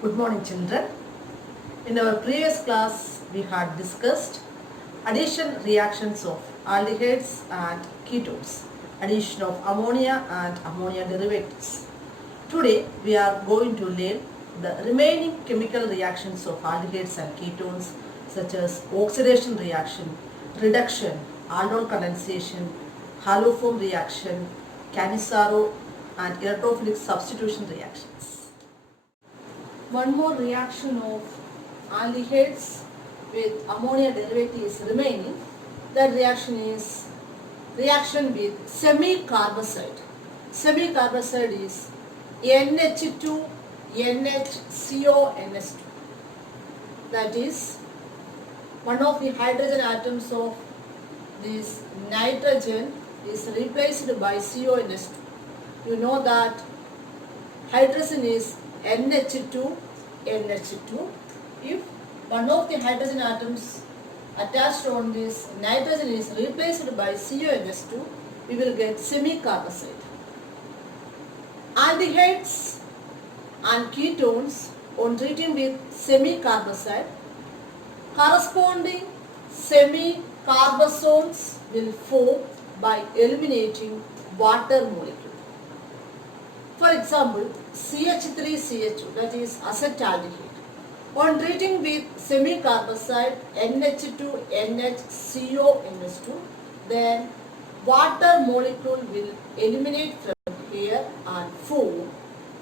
Good morning, children. In our previous class, we had discussed addition reactions of aldehydes and ketones, addition of ammonia and ammonia derivatives. Today, we are going to learn the remaining chemical reactions of aldehydes and ketones, such as oxidation reaction, reduction, aldol condensation, haloform reaction, Cannizzaro, and electrophilic substitution reactions. One more reaction of aldehydes with ammonia derivatives remaining. That reaction is reaction with semi-carbazide. Semi-carbazide is NH2 NHCONS2. That is one of the hydrogen atoms of this nitrogen is replaced by CONS2. You know that hydrogen is NH2 NH2. If one of the hydrogen atoms attached on this nitrogen is replaced by CONS2, we will get semi-carbazide. Aldehydes and ketones on treating with semi-carbazide, corresponding semi-carbozones will form by eliminating water molecule. For example, CH3CH2, that is acetaldehyde. On treating with semi-carbazide NH2NHCONS2, then water molecule will eliminate from here and form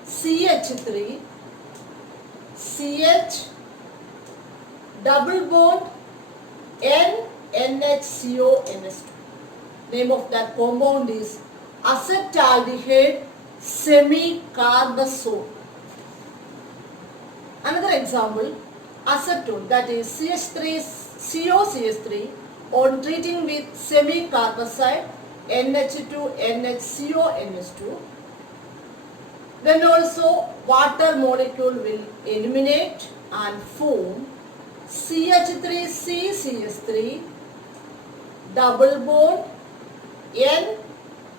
CH3 CH double bond NNHCONS2. Name of that compound is acetaldehyde semi-carbazole. Another example, acetone, that is COCH3 on treating with semi-carbazide NH2NHCONS2. Then also water molecule will eliminate and form CH3CCH3 double bond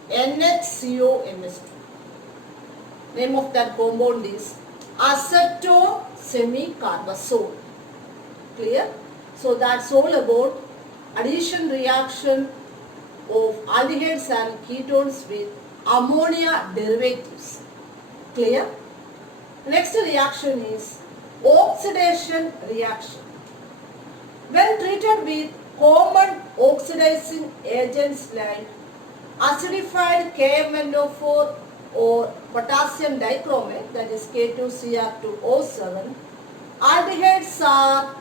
NHCONS2. Name of that compound is acetone semi-carbazole. Clear? So that's all about addition reaction of aldehydes and ketones with ammonia derivatives. Clear? Next reaction is oxidation reaction. When treated with common oxidizing agents like acidified KMNO4 or potassium dichromate, that is K2Cr2O7, aldehydes are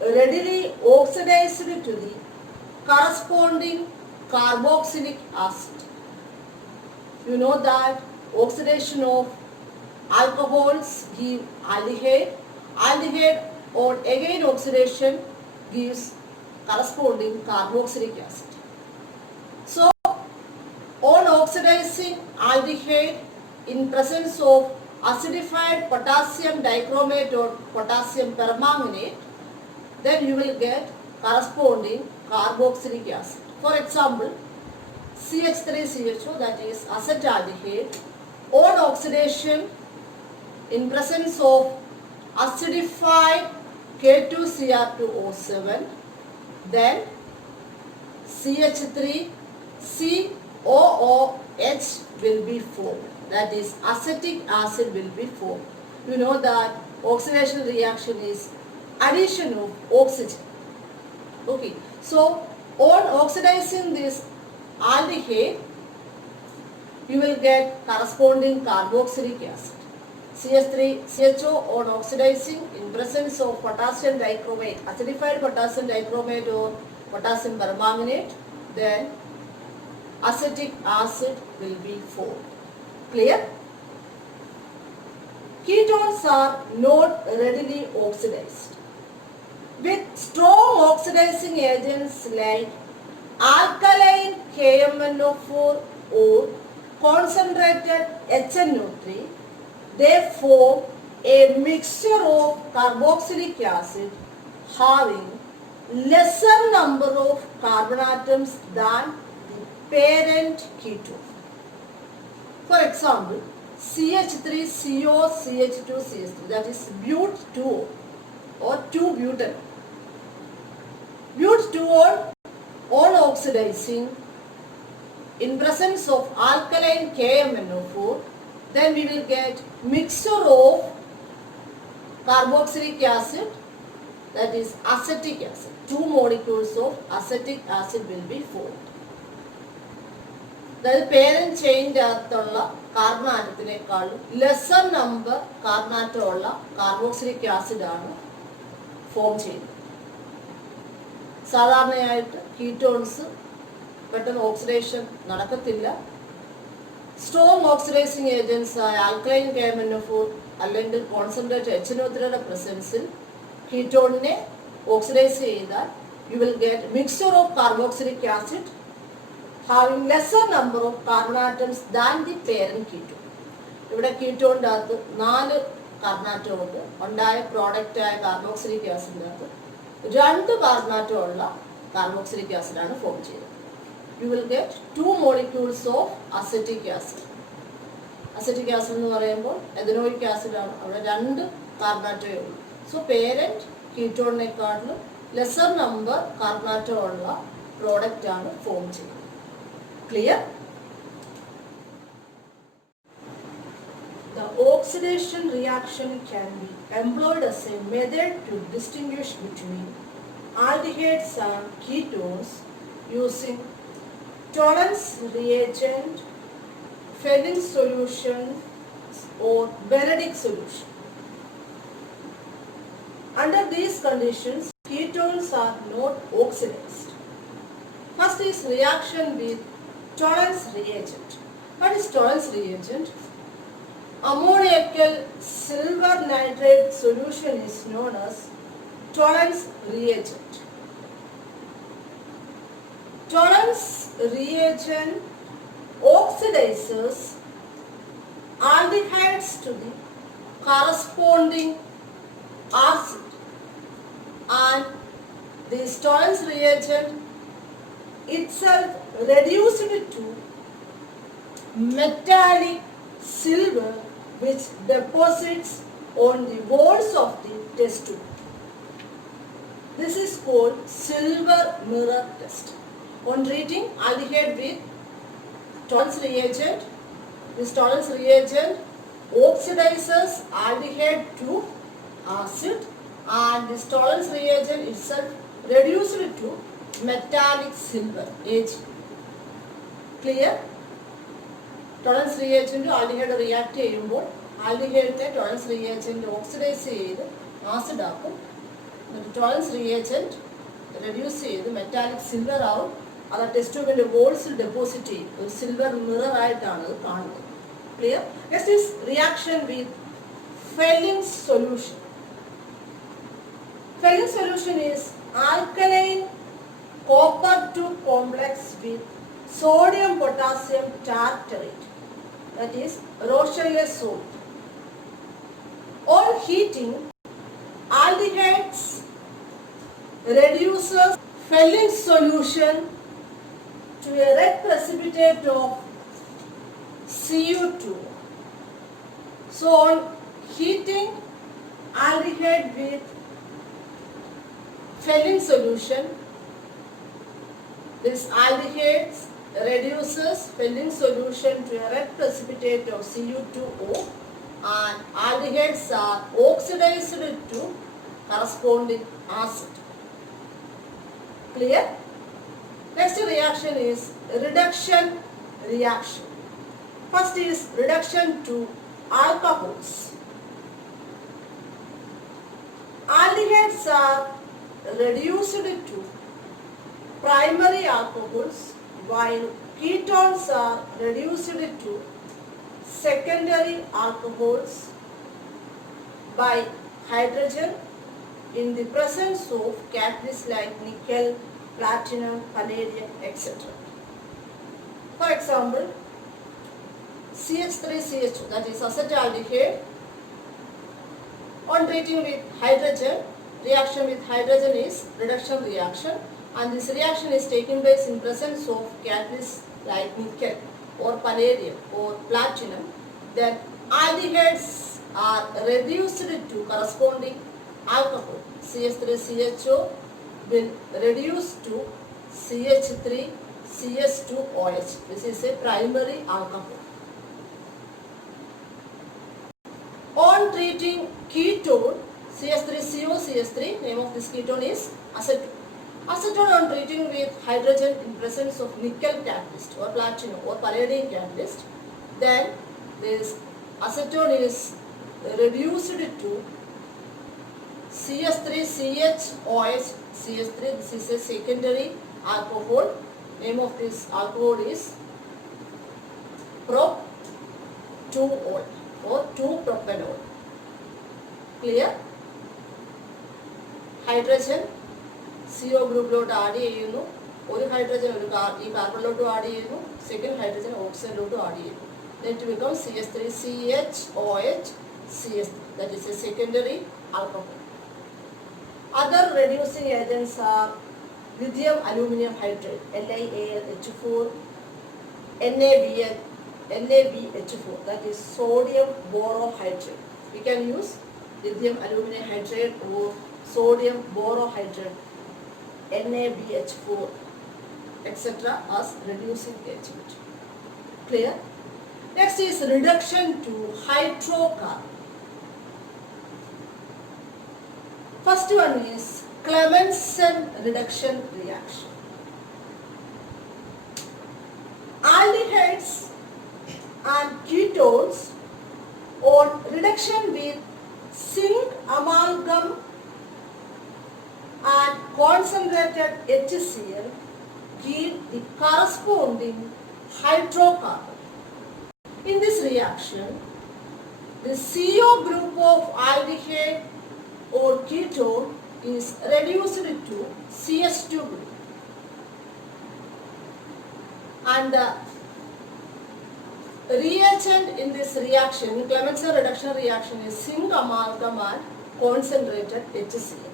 readily oxidized to the corresponding carboxylic acid. You know that oxidation of alcohols give aldehyde. Aldehyde on again oxidation gives corresponding carboxylic acid. So, on oxidizing aldehyde in presence of acidified potassium dichromate or potassium permanganate, then you will get corresponding carboxylic acid. For example, CH3CH2, that is acetaldehyde, on oxidation in presence of acidified K2Cr2O7, then CH3COOH will be formed. That is acetic acid will be formed. You know that oxidation reaction is addition of oxygen. Okay. So on oxidizing this aldehyde, you will get corresponding carboxylic acid. CH3CHO on oxidizing in presence of potassium dichromate, acidified potassium dichromate or potassium permanganate, then acetic acid will be formed. Clear? Ketones are not readily oxidized. With strong oxidizing agents like alkaline KMNO4 or concentrated HNO3, they form a mixture of carboxylic acid having lesser number of carbon atoms than the parent ketone. For example, CH3CO CH2 CH3, that is but2O or 2-butanol. But2O on oxidizing in presence of alkaline KMNO4, then we will get mixture of carboxylic acid, that is acetic acid. 2 molecules of acetic acid will be formed. അതായത് parent ചെയിൻ്റെ അകത്തുള്ള carbon ആറ്റത്തിനേക്കാളും lesser number carbon ആറ്റമുള്ള carboxylic ആസിഡാണ് form ചെയ്യുന്നത്. സാധാരണയായിട്ട് ketones പെട്ടെന്ന് oxidation നടക്കത്തില്ല. സ്ട്രോങ് ഓക്സിഡൈസിങ് ഏജൻസ് ആയ ആൽക്കലൈൻ KMNO4 അല്ലെങ്കിൽ കോൺസെൻട്രേറ്റ് HNO3യുടെ പ്രസൻസിൽ കീറ്റോണിനെ ഓക്സിഡൈസ് ചെയ്താൽ you will get mixture of carboxylic acid having lesser number of carbon atoms than the parent ketone. ഇവിടെ കീറ്റോണിൻ്റെ അകത്ത് 4 കാർബൺ ആറ്റം ഉണ്ട്. ഉണ്ടായ പ്രോഡക്റ്റ് ആയ കാർബോക്സിലിക് ആസിഡിൻ്റെ അകത്ത് 2 കാർബൺ ആറ്റം ഉള്ള കാർബോക്സിലിക് ആസിഡാണ് ഫോം ചെയ്തത്. You will get 2 molecules of acetic acid. Acetic acid എന്ന് പറയുമ്പോൾ എഥനോയിക് ആസിഡാണ്. അവിടെ 2 കാർബൺ ആറ്റമേ ഉള്ളൂ. സോ പേരന്റ് കീറ്റോണിനെക്കാട്ടിലും ലെസർ നമ്പർ കാർബൺ ആറ്റം ഉള്ള പ്രോഡക്റ്റ് ആണ് ഫോം ചെയ്യുന്നത്. Clear? The oxidation reaction can be employed as a method to distinguish between aldehydes and ketones using Tollens reagent, Fehling solution or Benedict solution. Under these conditions, ketones are not oxidized. First is reaction with Tollens reagent. What is Tollens reagent? Ammoniacal silver nitrate solution is known as Tollens reagent. Tollens reagent oxidizes aldehydes to the corresponding acid, and this Tollens reagent itself reduced to metallic silver which deposits on the walls of the test tube. This is called silver mirror test. On treating aldehyde with Tollens reagent, this Tollens reagent oxidizes aldehyde to acid, and this Tollens reagent itself reduced to metallic silver Ag. Clear? Tollens reagent aldehyde react ചെയ്യുമ്പോൾ ആൽഡിഹൈഡിനെ Tollens reagent oxidise ചെയ്ത് acid ആക്കും. Tollens reagent reduce ചെയ്ത് metallic silver ആവും. അത് test ട്യൂബിന്റെ വോൾസിൽ deposit ചെയ്യും. ഒരു silver mirror ആയിട്ടാണ് അത് കാണുന്നത്. Clear? Next is reaction with Fehling solution. Fehling solution is alkaline copper 2 complex with sodium potassium tartarate, that is Rochelle salt. On heating, aldehydes reduces Fehling solution to a red precipitate of Cu2. So on heating aldehyde with Fehling solution, this aldehydes reduces Fehling solution to a red precipitate of Cu2O, and aldehydes are oxidized to corresponding acid. Clear? Next reaction is reduction reaction. First is reduction to alcohols. Aldehydes are reduced to primary alcohols, while ketones are reduced to secondary alcohols by hydrogen in the presence of catalysts like nickel, platinum, palladium, etc. For example, CH3CH2, that is acetaldehyde, on treating with hydrogen, reaction with hydrogen is reduction reaction, and this reaction is taking place in presence of catalysts like nickel or palladium or platinum, then aldehydes are reduced to corresponding alcohol. CH3CHO will reduce to CH3CS2OH. This is a primary alcohol. On treating ketone, CH3CO, CH3, name of this ketone is acetone. Acetone on treating with hydrogen in presence of nickel catalyst or platinum or palladium catalyst, then this acetone is reduced to CH3CHOH, CH3, this is a secondary alcohol. Name of this alcohol is prop-2-ol or 2-propanol. Clear? Hydrogen CO ഗ്രൂപ്പിലോട്ട് add ചെയ്യുന്നു, ഒരു hydrogen ഈ കാർബണിലോട്ട് add ചെയ്യുന്നു, second hydrogen ഓക്സിജനിലോട്ട് add ചെയ്യുന്നു. Then it becomes CH3CHOH CH3, that is a secondary alcohol. Other reducing agents are lithium aluminum hydride, LiAlH4, NaBH4, that is sodium borohydride. We can use lithium aluminum hydride or sodium borohydride, NaBH4, etc. as reducing agent. Clear? Next is reduction to hydrocarbon. First one is Clemmensen reduction reaction. Aldehydes and ketones on reduction with zinc amalgam and concentrated HCl give the corresponding hydrocarbon. In this reaction, the CO group of aldehyde or ketone is reduced to CH2 group, and the reagent in this reaction, Clemmensen reduction reaction, is zinc amalgam and concentrated HCl.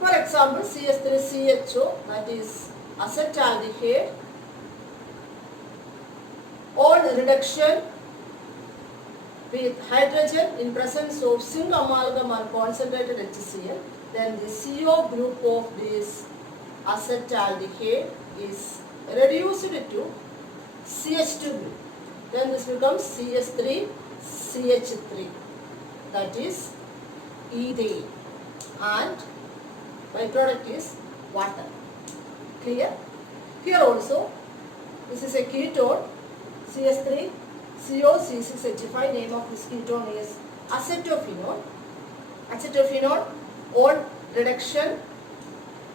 For example, CH3CHO, that is acetaldehyde, on reduction with hydrogen in presence of zinc amalgam and concentrated HCl, then the CO group of this acetaldehyde is reduced to CH2 group. Then this becomes CH3CH3, that is ethane, and byproduct is water. Clear? Here also, this is a ketone, CH3 CO6H5. Name of this ketone is acetophenone. Acetophenone on reduction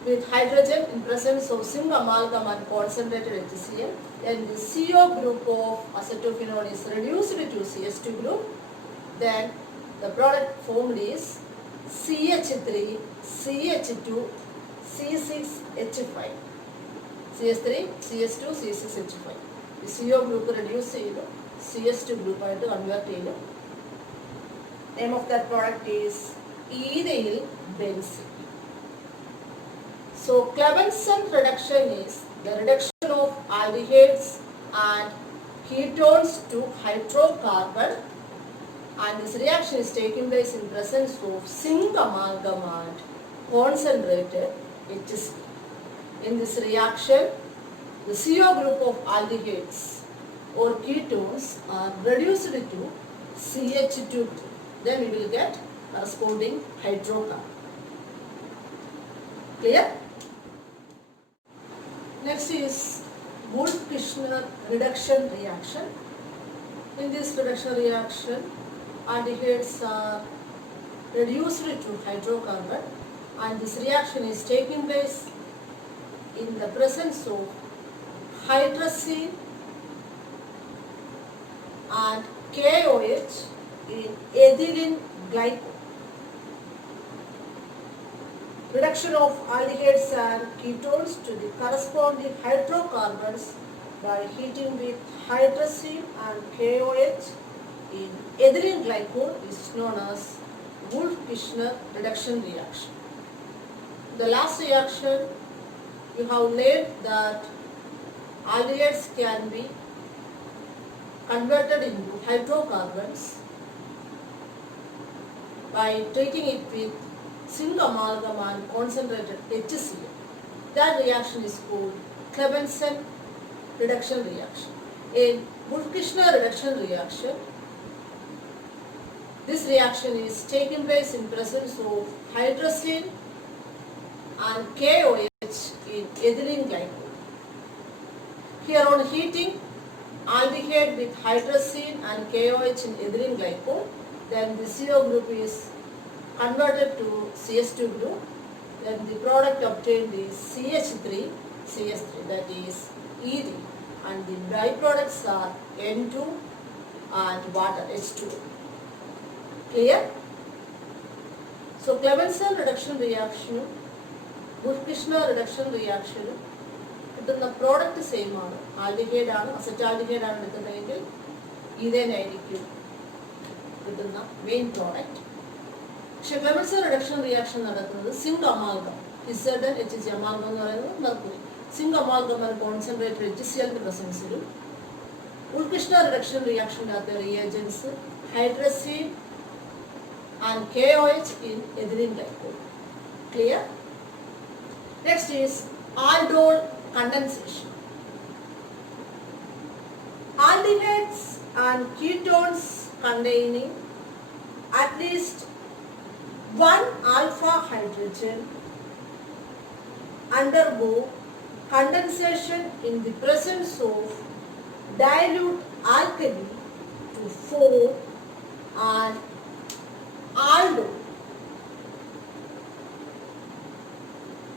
with hydrogen in presence of zinc amalgam and concentrated HCl, then the CO group of acetophenone is reduced to CH2 group. Then the product formed is CH3 CH2 C6H5, CH3 CH2 C6H5. The CO group reduce ചെയ്തു CH2 group ആയിട്ട് convert ചെയ്തു. Name of that product is ethyl benzene. So Clemmensen reduction is the reduction of aldehydes and ketones to hydrocarbon, and this reaction is taking place in presence of zinc amalgam and concentrated HCl. In this reaction, the CO group of aldehydes or ketones are reduced to CH2 group. Then we will get corresponding hydrocarbon. Clear? Next is Wolff-Kishner reduction reaction. In this reduction reaction, aldehydes are reduced to hydrocarbon, and this reaction is taking place in the presence of hydrazine and KOH in ethylene glycol. Reduction of aldehydes and ketones to the corresponding hydrocarbons by heating with hydrazine and KOH in ethylene glycol is known as Wolff-Kishner reduction reaction. The last reaction, you have learned that aldehydes can be converted into hydrocarbons by treating it with zinc amalgam and concentrated HCl. That reaction is called Clemmensen reduction reaction. In Wolff-Kishner reduction reaction, this reaction is taken place in presence of hydrazine and KOH in ethylene glycol. Here on heating aldehyde with hydrazine and KOH in ethylene glycol, then the CO group is converted to CS2 group, then the product obtained is CH3, CS3, that is ED, and the byproducts are N2 and water, H2. Clear? So Clemmensen reduction reaction, Wolff-Kishner reduction reaction, കിട്ടുന്ന product same ആണ്, aldehyde ആണ്, acetaldehyde ആണ് എടുക്കുന്നതെങ്കിൽ ഇതേനായിരിക്കും കിട്ടുന്ന main product. പക്ഷെ Clemmensen reduction reaction നടക്കുന്നത് zinc amalgam, ZnHC amalgam എന്ന് പറയുന്നത് mercury, zinc amalgam and concentrated HCl പ്രസൻസിലും Wolff-Kishner റിഡക്ഷൻ റിയാക്ഷൻ്റെ അകത്തെ reagents hydrazine and KOH in ethylene glycol. Clear? Next is aldol condensation. Aldehydes and ketones containing at least one alpha hydrogen undergo condensation in the presence of dilute alkali to form an aldol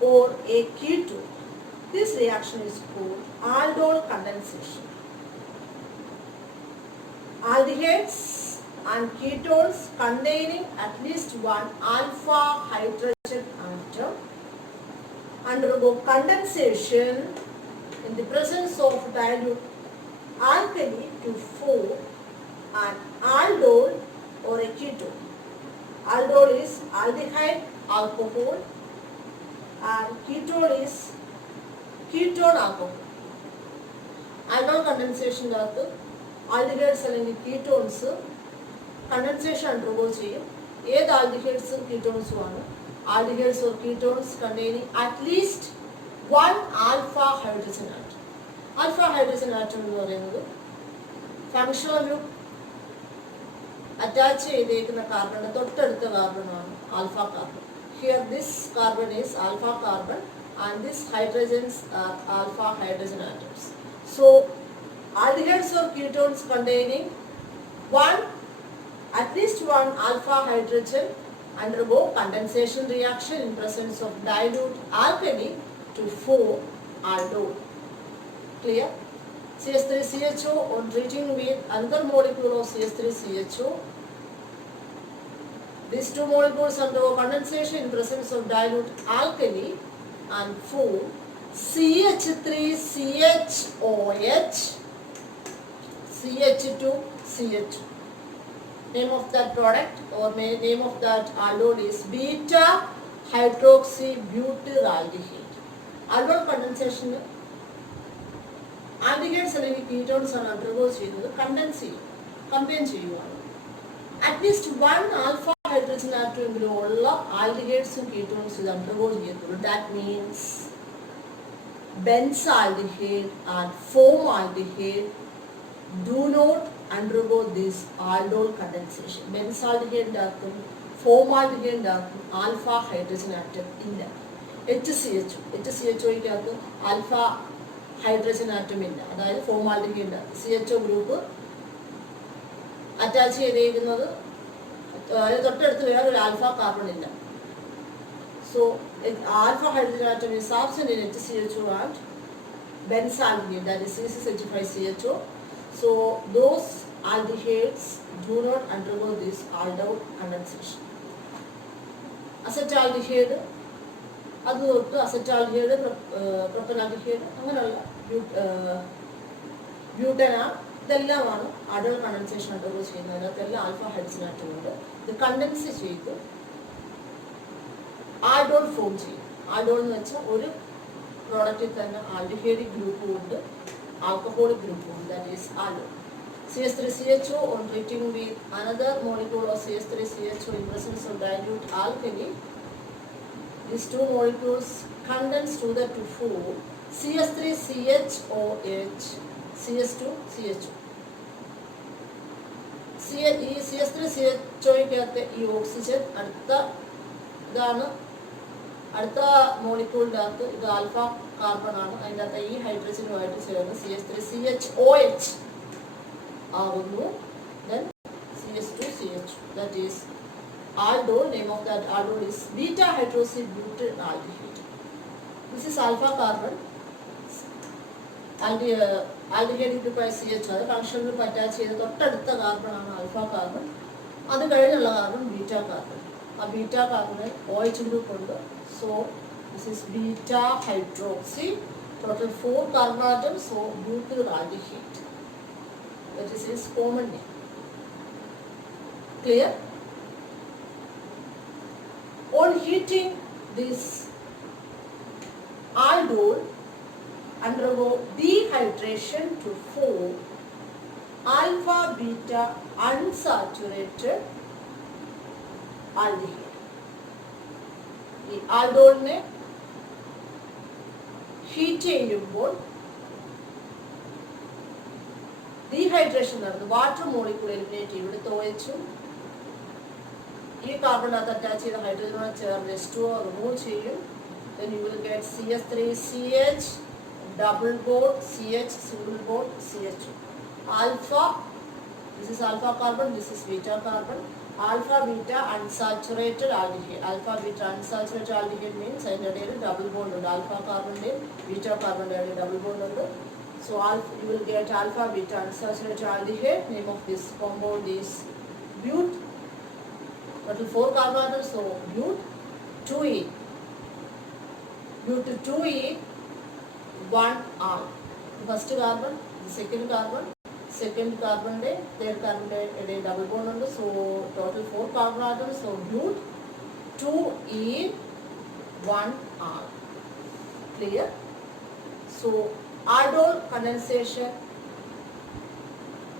or a ketone. This reaction is called aldol condensation. Aldehydes and ketones containing at least one alpha hydrogen atom undergo condensation in the presence of dilute alkali to form an aldol or a ketone. Aldol is aldehyde alcohol and ketone is ketone alcohol. Aldol condensation അകത്ത് aldehydes അല്ലെങ്കിൽ ketones condensation undergo ചെയ്യും. ഏത് aldehydes ketones ആണ്? Aldehydes or ketones containing at least one alpha hydrogen atom. Alpha hydrogen atom എന്ന് പറയുന്നത് functional group attach ചെയ്തേക്കുന്ന കാർബണിന്റെ തൊട്ടടുത്ത കാർബണാണ് alpha carbon. Here this carbon is alpha carbon and this hydrogens are alpha hydrogen atoms. So aldehydes or ketones containing at least one alpha hydrogen undergo condensation reaction in presence of dilute alkali to form aldol. Clear? CH3CHO on treating with another molecule of CH3CHO. These two molecules undergo condensation in presence of dilute alkali and form CH3CHOH, CH2CH2. Name of that product or name of that aldol is beta hydroxybutyraldehyde. Aldol condensation aldehydes അല്ലെങ്കിൽ ketones ആണ് undergo ചെയ്യുന്നത്, contents ചെയ്യും, combine ചെയ്യുവാണ്. At least one alpha hydrogen atom എങ്കിലും ഉള്ള ആൽഡിഹൈഡ്സും കീറ്റോൺസും ഇത് undergo ചെയ്യത്തുള്ളൂ. That means benzaldehyde and formaldehyde do not undergo this aldol condensation. Benzaldehyde ആക്കും ഫോമാൽഡിഹൈഡ് ആക്കും ആൽഫ ഹൈഡ്രജൻ ആറ്റം ഇല്ല. HCHO ആൽഫ ഹൈഡ്രജൻ ആറ്റം ഇല്ല, അതായത് ഫോമാൽഡിഹൈഡ് CHO ഗ്രൂപ്പ് അറ്റാച്ച് ചെയ്തിരിക്കുന്നത് തൊട്ടടുത്ത് വേറൊരു ആൽഫ കാർബൺ ഇല്ല. So alpha hydrogen atom is absent in HCHO and benzaldehyde, that is C6H5CHO. So those aldehydes do not undergo this aldol condensation. Acetaldehyde അത് തൊട്ട് acetaldehyde, പ്രൊപ്പനാൽഡിഹൈഡ് അങ്ങനെയുള്ള ബ്യൂട്ടനാൾ ഇതെല്ലാമാണ് aldol condensation undergo ചെയ്യുന്നത്. അതിനകത്തെല്ലാം alpha hydrogen atom ഉണ്ട്. ഇത് contents ചെയ്ത് aldol form ചെയ്യും. Aldol എന്ന് വെച്ചാൽ ഒരു പ്രോഡക്റ്റിൽ തന്നെ ആൽഡിഹൈഡിക് ഗ്രൂപ്പും ഉണ്ട്, ആൽക്കഹോളിക് ഗ്രൂപ്പും ഉണ്ട്, that is aldol. CH3CHO on treating with another molecule of CH3CHO in presence of dilute alkali, these two molecules condense together to form CH3CHOH, CH2CHO. ഈ CH3CHOയ്ക്കകത്ത് ഈ ഓക്സിജൻ അടുത്ത മോളിക്യൂളിൻ്റെ അകത്ത് ഇത് ആൽഫ കാർബൺ ആണ്. അതിൻ്റെ അകത്ത് ഈ ഹൈഡ്രജനുമായിട്ട് ചേർന്ന് CH3CHOH ആകുന്നു. Then CH2CH, that is aldol. Name of that aldol is beta hydroxybutyraldehyde. This is alpha carbon. Aldehyde by CH അത് ഫംഗ്ഷനിൽ അറ്റാച്ച് ചെയ്ത് തൊട്ടടുത്ത കാർബൺ ആണ് ആൽഫ കാർബൺ. അത് കഴിഞ്ഞുള്ള കാർബൺ ബീറ്റ കാർബൺ. ആ ബീറ്റ കാർബണിൽ OH ഗ്രൂപ്പ് ഉണ്ട്. So this is beta hydroxy. Total 4 carbon atoms. So butyraldehyde. That is its common name. Clear? On heating, this aldol undergo dehydration to form alpha beta unsaturated aldehyde. ഈ ആൽഡോളിനെ heat ചെയ്യുമ്പോൾ dehydration നടന്നു water molecule eliminate ചെയ്യും. ഇവിടുത്തെ OHഉം ഈ കാർബണിനകത്ത് attach ചെയ്ത ഹൈഡ്രജനോട് ചേർന്ന് H2O remove ചെയ്യും. Then you will get CH3CH double bond CH single bond CH2. Alpha, this is alpha carbon, this is beta carbon. Alpha beta unsaturated aldehyde. Alpha beta unsaturated aldehyde means അതിൻ്റെ ഇടയിൽ double bond ഉണ്ട്. Alpha കാർബണിൻ്റെയും beta കാർബണിൻ്റെ ഇടയിൽ double bond ഉണ്ട്. So you will get alpha beta unsaturated aldehyde. Name of this compound is but. Total 4 carbon atoms, so but 2E. But 2E 1R. First carbon, the second carbon day, third carbon day double bond ഉണ്ട്. So total 4 carbon atoms, so but 2E 1R. Clear? So aldol condensation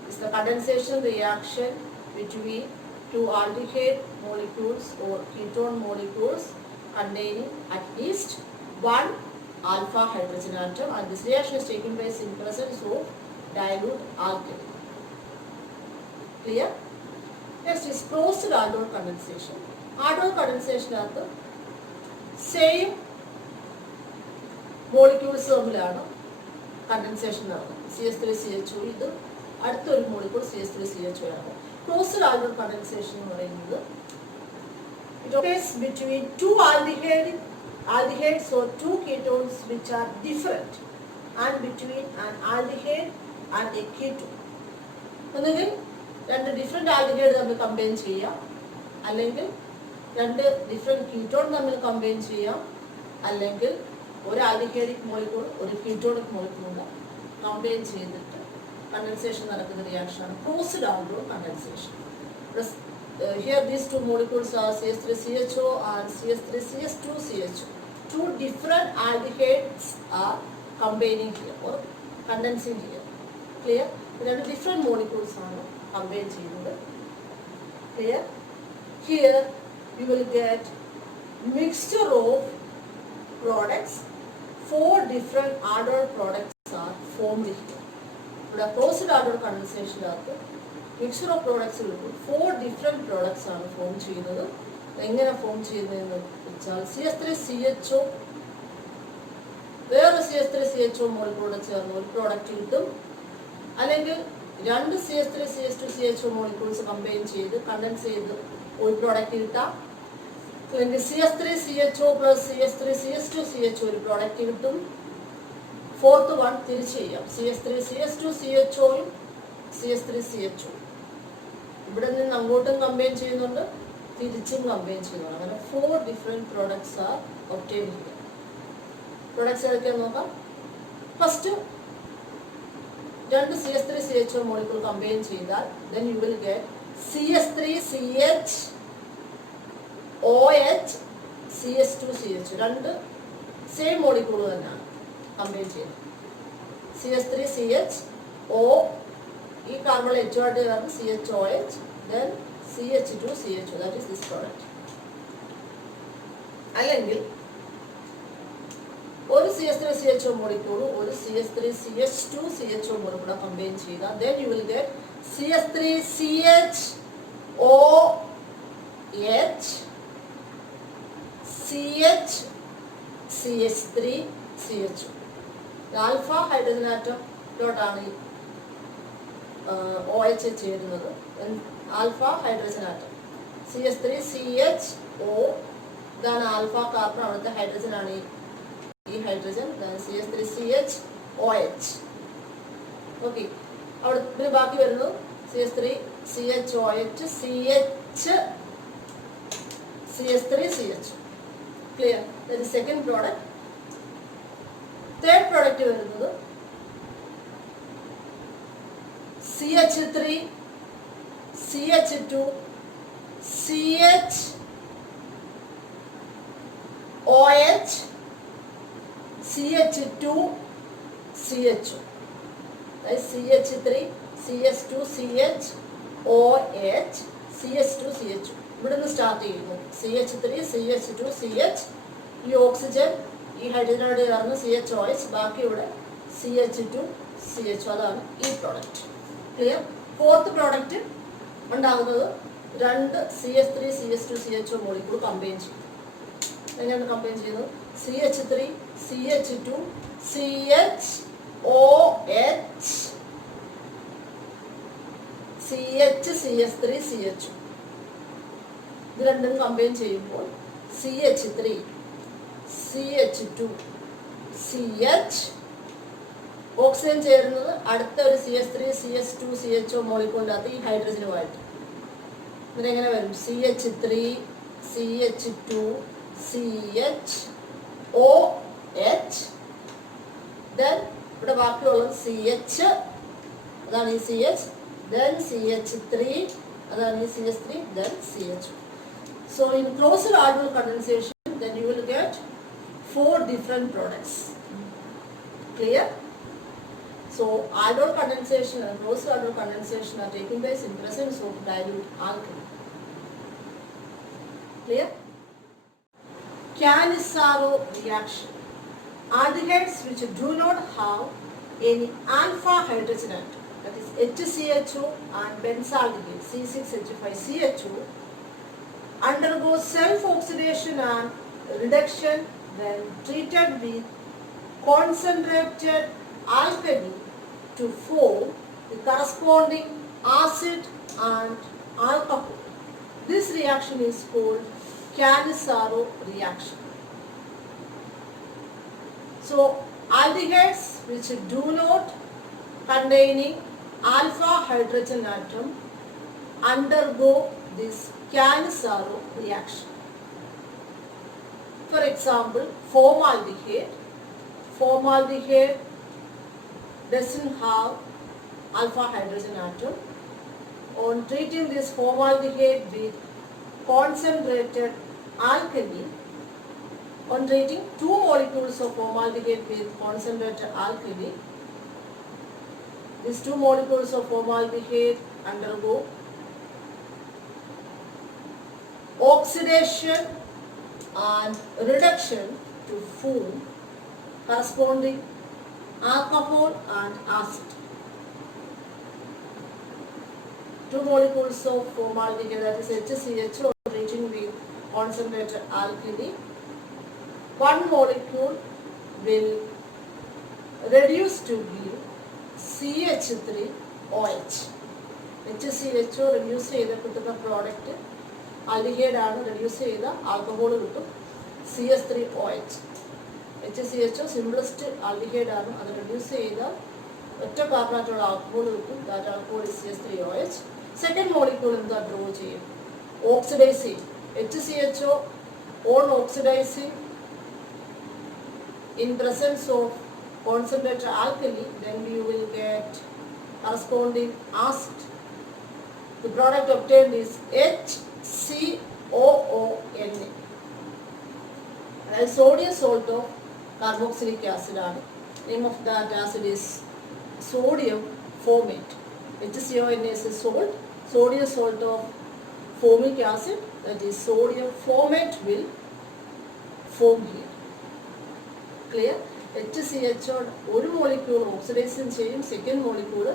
is the condensation reaction between two aldehyde molecules or ketone molecules containing at least one alpha hydrogen atom, and this reaction is taking place in presence of dilute alkali. Clear? Next is closed aldol condensation. Aldol condensation are the same molecules തമ്മിലാണ് condensation നടക്കുന്നത്. CH3CHO ഇത് അടുത്തൊരു molecule CH3CHO ആണ്. Closed aldol condensation എന്ന് പറയുന്നത് it occurs between two aldehydes or two ketones which are different, and between an aldehyde and a ketone. ഒന്നുകിൽ രണ്ട് different aldehyde തമ്മിൽ കമ്പൈൻ ചെയ്യാം, അല്ലെങ്കിൽ രണ്ട് ഡിഫറെൻറ്റ് കീറ്റോൺ തമ്മിൽ കമ്പൈൻ ചെയ്യാം, അല്ലെങ്കിൽ ഒരു ആൽഡിഹൈഡിക് മോളിക്യൂൾ ഒരു കീറ്റോണിക് മോളിക്യൂൾ കമ്പൈൻ ചെയ്തിട്ട് കണ്ടൻസേഷൻ നടക്കുന്ന റിയാക്ഷനാണ് closed aldol condensation. Here these two molecules are CH3CHO and CH3CH2CHO. Two different aldehydes are combining here or condensing here. Clear? There are different molecules are combined here. Clear? Here you will get mixture of products. 4 different aldol products are formed here. But closed aldol condensation are mixture of products will be 4 different products are formed ചെയ്യുന്നത്. എങ്ങനെ form ചെയ്യുന്നതെന്ന് വെച്ചാൽ CH3CHO വേറെ CH3CHO മോളിക്യൂളോട് ചേർന്ന് ഒരു product കിട്ടും, അല്ലെങ്കിൽ രണ്ട് CH3CH2CHO മോളിക്യൂൾസ് കമ്പൈൻ ചെയ്ത് കണ്ടൻസ് ചെയ്ത് ഒരു പ്രോഡക്റ്റ് കിട്ടാം, അല്ലെങ്കിൽ CH3CHO പ്ലസ് CH3CH2CHO ഒരു പ്രോഡക്റ്റ് കിട്ടും. ഫോർത്ത് വൺ തിരിച്ച് ചെയ്യാം, CH3CH2CHOയും CH3CHO ഇവിടെ നിന്ന് അങ്ങോട്ടും കമ്പൈൻ ചെയ്യുന്നുണ്ട്, തിരിച്ചും കമ്പൈൻ ചെയ്യുന്നുണ്ട്. അങ്ങനെ 4 different products are obtained here. Products ഏതൊക്കെയാണെന്ന് നോക്കാം. ഫസ്റ്റ് രണ്ട് CH3CHO മോളിക്യൂൾ കമ്പൈൻ ചെയ്താൽ then you will get CH3CHOH CH2CH രണ്ട് സെയിം മോളിക്യൂൾ തന്നെയാണ് കമ്പൈൻ ചെയ്യുന്നത്. CH3CHOH ഈ കാർബൺ H ആയിട്ട് ചേർന്ന് CHOH, then CH2CHO, that is this product. അല്ലെങ്കിൽ ഒരു CH3CHO മോളിക്യൂൾ ഒരു CH3CH2CHO മോളിക്യൂൾ കമ്പൈൻ ചെയ്യുക, then you will get CH3CHOH CH3CHO. Alpha hydrogen ആറ്റോട്ടാണ് OH ചേരുന്നത്. ആൽഫ ഹൈഡ്രജൻ ആറ്റം CH3CHO, ഇതാണ് ആൽഫ കാർബൺ, അവിടുത്തെ ഹൈഡ്രജൻ ആണ് ഈ ഹൈഡ്രജൻ, CH3CHOH. ഓക്കെ, അവിടെ ബാക്കി വരുന്നു CH3CHOH CH3CH. Clear? That is second product. Third product വരുന്നത് CH3 CH2 CHOH CH2 CHO. That is CH3 CH2 CHOH CH2 CHO. ഇവിടെ നിന്ന് സ്റ്റാർട്ട് ചെയ്യുന്നു. CH3 CH2 CH, ഈ ഓക്സിജൻ ഈ ഹൈഡ്രജനോട് ചേർന്ന് CHOH, ബാക്കി ഇവിടെ CH2 CHO. അതാണ് ഈ പ്രോഡക്റ്റ്. ക്ലിയർ? ഫോർത്ത് പ്രോഡക്റ്റ് ഉണ്ടാകുന്നത് രണ്ട് CH3 CH2 CHO molecule combine ചെയ്യും. എങ്ങനെയാണ് കമ്പൈൻ ചെയ്യുന്നത്? CH3 CH2 CHOH CH3 CHO. ഇത് രണ്ടും കമ്പൈൻ ചെയ്യുമ്പോൾ CH3 CH2 CH, ഓക്സിജൻ ചേരുന്നത് അടുത്ത ഒരു CH3 CH2 CHO മോളിക്യൂളിൻ്റെ അകത്ത് ഈ ഹൈഡ്രജനുമായിട്ട്. ഇതിനെങ്ങനെ വരും? CH3 CH2 CHOH, then ഇവിടെ ബാക്കിയുള്ളത് CH, അതാണ് ഈ CH, then CH3, അതാണ് ഈ CH3, then CH. So in closed aldol condensation, then you will get 4 different products. Clear? So aldol condensation and closed aldol condensation are taking place in presence of dilute alkali. Clear? Cannizzaro reaction. Aldehydes which do not have any alpha hydrogen atom, that is HCHO and benzaldehyde C6H5CHO, undergo self-oxidation and reduction when treated with concentrated alkali to form the corresponding acid and alcohol. This reaction is called Cannizzaro reaction. So aldehydes which do not containing alpha hydrogen atom undergo this Cannizzaro reaction. For example, formaldehyde. Formaldehyde doesn't have alpha hydrogen atom. On treating this formaldehyde with concentrated alkali, on treating 2 molecules of formaldehyde with concentrated alkali, these 2 molecules of formaldehyde undergo oxidation and reduction to form corresponding alcohol and acid. 2 molecules of formaldehyde, that is HCHO, treating with concentrated alkali, 1 molecule will reduce to give CH3OH. HCHO reduce ചെയ്ത കിട്ടുന്ന product aldehyde ആണ്, reduce ചെയ്ത alcohol കിട്ടും CH3OH. HCHO simplest aldehyde ആണ്, അത് reduce ചെയ്ത ഒറ്റ കാർബണായിട്ടുള്ള alcohol കിട്ടും. That alcohol is CH3OH. Second molecule എന്താ ഡ്രോ ചെയ്യും? ഓക്സിഡൈസ് ചെയ്യും. HCHO on oxidizing in presence of concentrated alkali, then you will get corresponding acid. The product obtained is HCOONA. That is sodium salt of carboxylic acid. Name of that acid is sodium formate. HCON is a salt, sodium salt of formic acid, that is sodium formate will form here. Clear? HCHO ഒരു molecule ഓക്സിഡൈസും ചെയ്യും, second molecule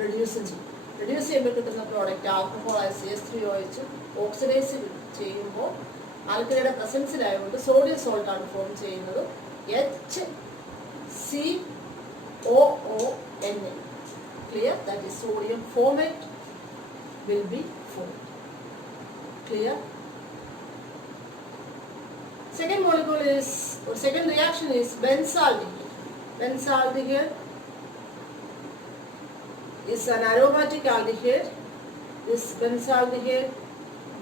റെഡ്യൂസും ചെയ്യും. Reduce ചെയ്യുമ്പോൾ കിട്ടുന്ന product ആൽക്കഹോളായ CH3OH oxidise ചെയ്യുമ്പോൾ ആൽക്കലിയുടെ പ്രസൻസിലായതുകൊണ്ട് sodium സോൾട്ടാണ് form ചെയ്യുന്നത്. HCOONA. Clear? That is sodium formate will be formed. Clear? Second molecule is, or second reaction is benzaldehyde. Benzaldehyde is an aromatic aldehyde. This benzaldehyde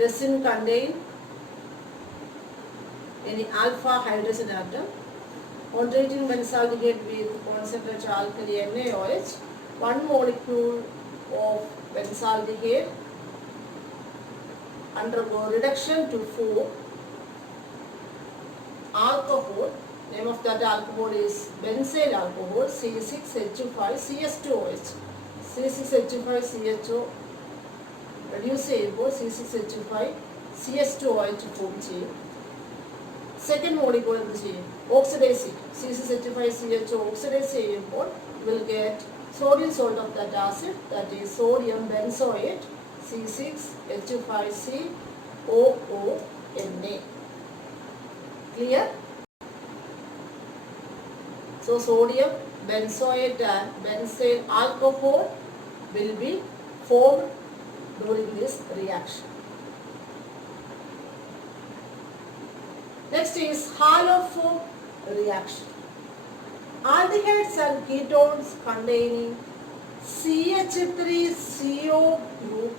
doesn't contain any alpha hydrogen atom. On treating benzaldehyde with concentrated alkali NaOH, one molecule of benzaldehyde undergo reduction to form alcohol. Name of that alcohol is benzyl alcohol, C6H5CS2OH. C6H5CHO reduce ചെയ്യുമ്പോൾ C6H5CS2OH form ചെയ്യും. Second molecule എന്ത് ചെയ്യും? Oxidise ചെയ്യും. C6H5CHO oxidise ചെയ്യുമ്പോൾ will get sodium salt of that acid, that is sodium benzoate, C6H5COONA. Clear? So sodium benzoate and benzyl alcohol will be formed during this reaction. Next is haloform reaction. Aldehydes and ketones containing CH3CO group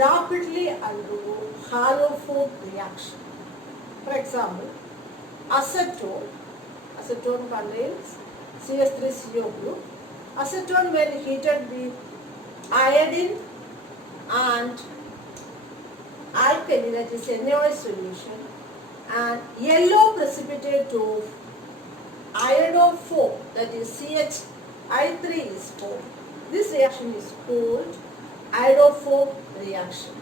rapidly undergo haloform reaction. For example, acetone contains CH3CO group. Acetone, when heated with iodine and alkali, that is NaOH solution, and yellow precipitate of iodoform, that is CH3 is formed. This reaction is called iodoform reaction.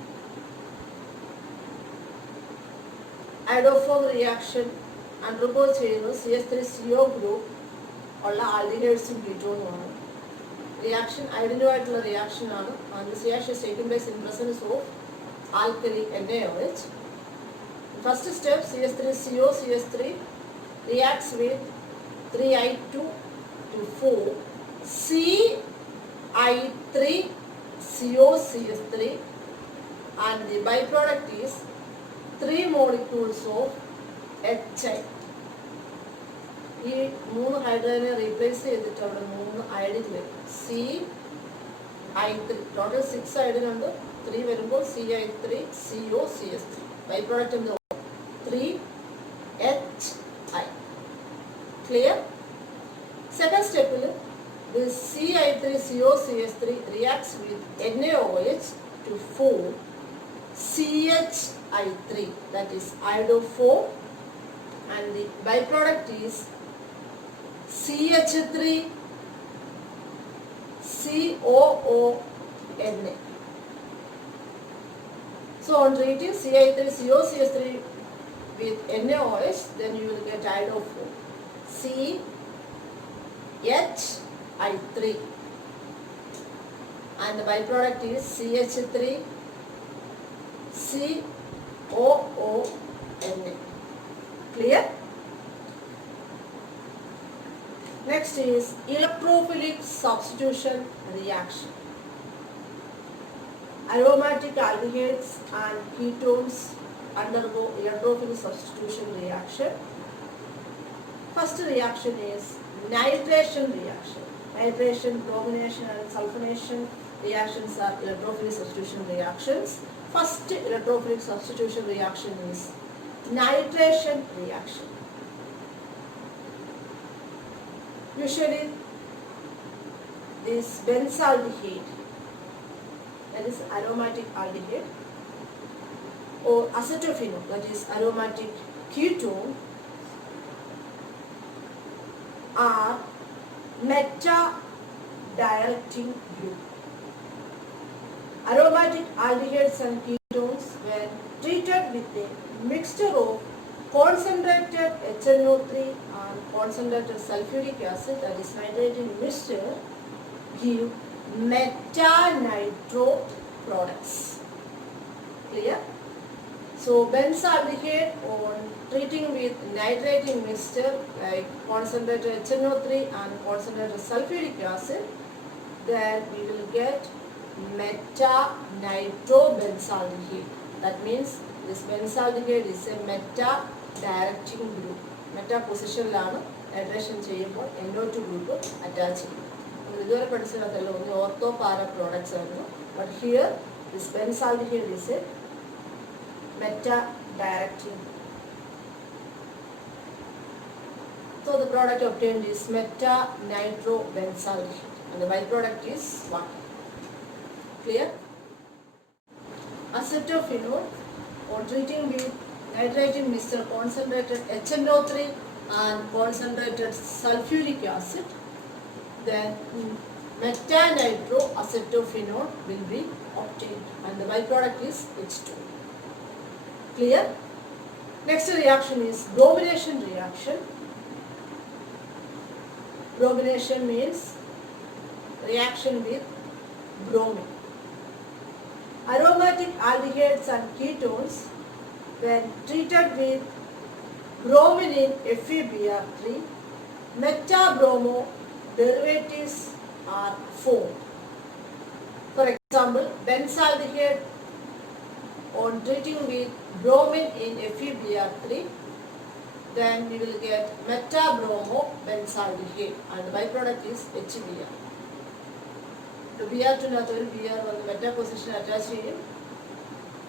Iodoform reaction undergo ചെയ്യുന്നു CH3CO group ഉള്ള ആൽഡിഹൈഡ്സും കീറ്റോണുമാണ്. Reaction ഐഡന്റുമായിട്ടുള്ള reaction ആണ്. This reaction is taken place in presence of alkali NaOH. First step, CH3CO CH3 reacts with 3I2 to 4 CI3COCH3, and the byproduct is 3 molecules of HI. ഈ 3 ഹൈഡ്രജനെ replace ചെയ്തിട്ട് അവിടെ 3 iodine വരും. CI3, total 6 iodine ഉണ്ട്. 3 വരുമ്പോൾ CI3COCH3. byproduct എന്ത് 3HI. Clear? Second step, this CI3COCH3 reacts with NaOH to form CHI3, that is iodoform, and the byproduct is CH3COONA. So on treating CI3COCH3 with NaOH, then you will get iodoform CHI3, and the byproduct is CH3COONA. Clear? Next is electrophilic substitution reaction. Aromatic aldehydes and ketones undergo electrophilic substitution reaction. First reaction is nitration reaction. Nitration, bromination and sulfonation reactions are electrophilic substitution reactions. First electrophilic substitution reaction is nitration reaction. Usually this benzaldehyde, that is aromatic aldehyde, or acetophenol, that is aromatic ketone, are meta-directing group. Aromatic aldehydes and ketones when treated with a mixture of concentrated HNO3 and concentrated sulfuric acid, that is nitrogen mixture, give meta-nitro products. Clear? So benzaldehyde on treating with nitrogen mixture like concentrated HNO3 and concentrated sulfuric acid, then we will get meta-nitrobenzaldehyde. That means this benzaldehyde is a meta-directing group. Meta പൊസിഷനിലാണ് nitration ചെയ്യുമ്പോൾ NO2 group attach ചെയ്യും. നമ്മൾ ഇതുവരെ പഠിച്ചതല്ല, ഒന്ന് ortho പാര products ആയിരുന്നു. But here this benzaldehyde is A meta-directing. So the product obtained is meta-nitrobenzaldehyde and the byproduct is what? Clear? Acetophenone or treating with nitrogen mixture concentrated HNO3 and concentrated sulfuric acid, then meta-nitroacetophenone will be obtained and the byproduct is H2. Clear? Next reaction is bromination reaction. Bromination means reaction with bromine. Aromatic aldehydes and ketones when treated with bromine in FeBr3, meta-bromo derivatives are formed. For example, benzaldehyde on treating with bromine in FeBr3, then we will get meta-bromo benzaldehyde and the byproduct is HBr. The Br2 nathoru Br on the meta position attached,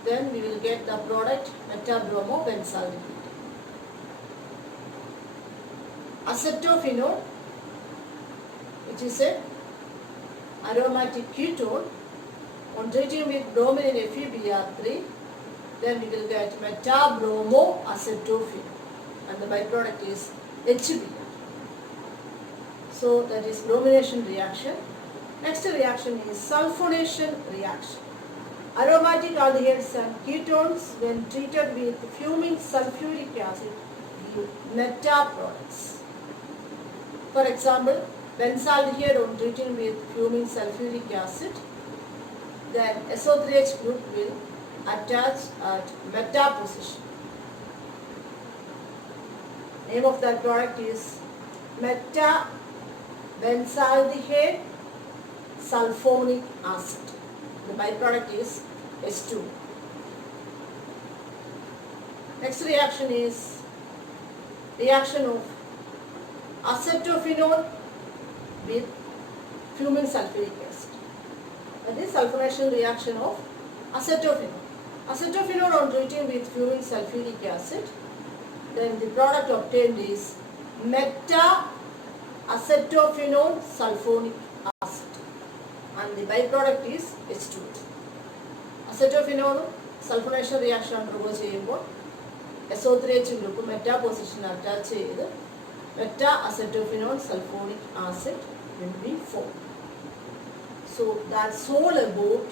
then we will get the product meta-bromo benzaldehyde. Acetophenone, which is a aromatic ketone, on treating with bromine in FeBr3, then we will get meta-bromo acetophenone and the byproduct is HBr. So that is bromination reaction. Next reaction is sulfonation reaction. Aromatic aldehydes and ketones when treated with fuming sulfuric acid give meta products. For example, benzaldehyde on treating with fuming sulfuric acid, then SO3H group will attach at meta position. Name of that product is meta-benzaldehyde sulfonic acid. The byproduct is H2. Next reaction is reaction of acetophenone with fuming sulfuric acid. That is sulfonation reaction of acetophenone. Acetophenone on treating with fuming sulfuric acid, then the product obtained is meta-acetophenone sulfonic acid and the byproduct is H2. Acetophenone sulfonation reaction undergo ചെയ്യുമ്പോൾ SO3H group meta position attach ചെയ്ത് meta-acetophenone sulfonic acid will be formed. So that's all about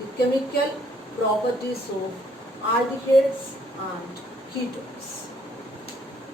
the chemical properties of aldehydes and ketones.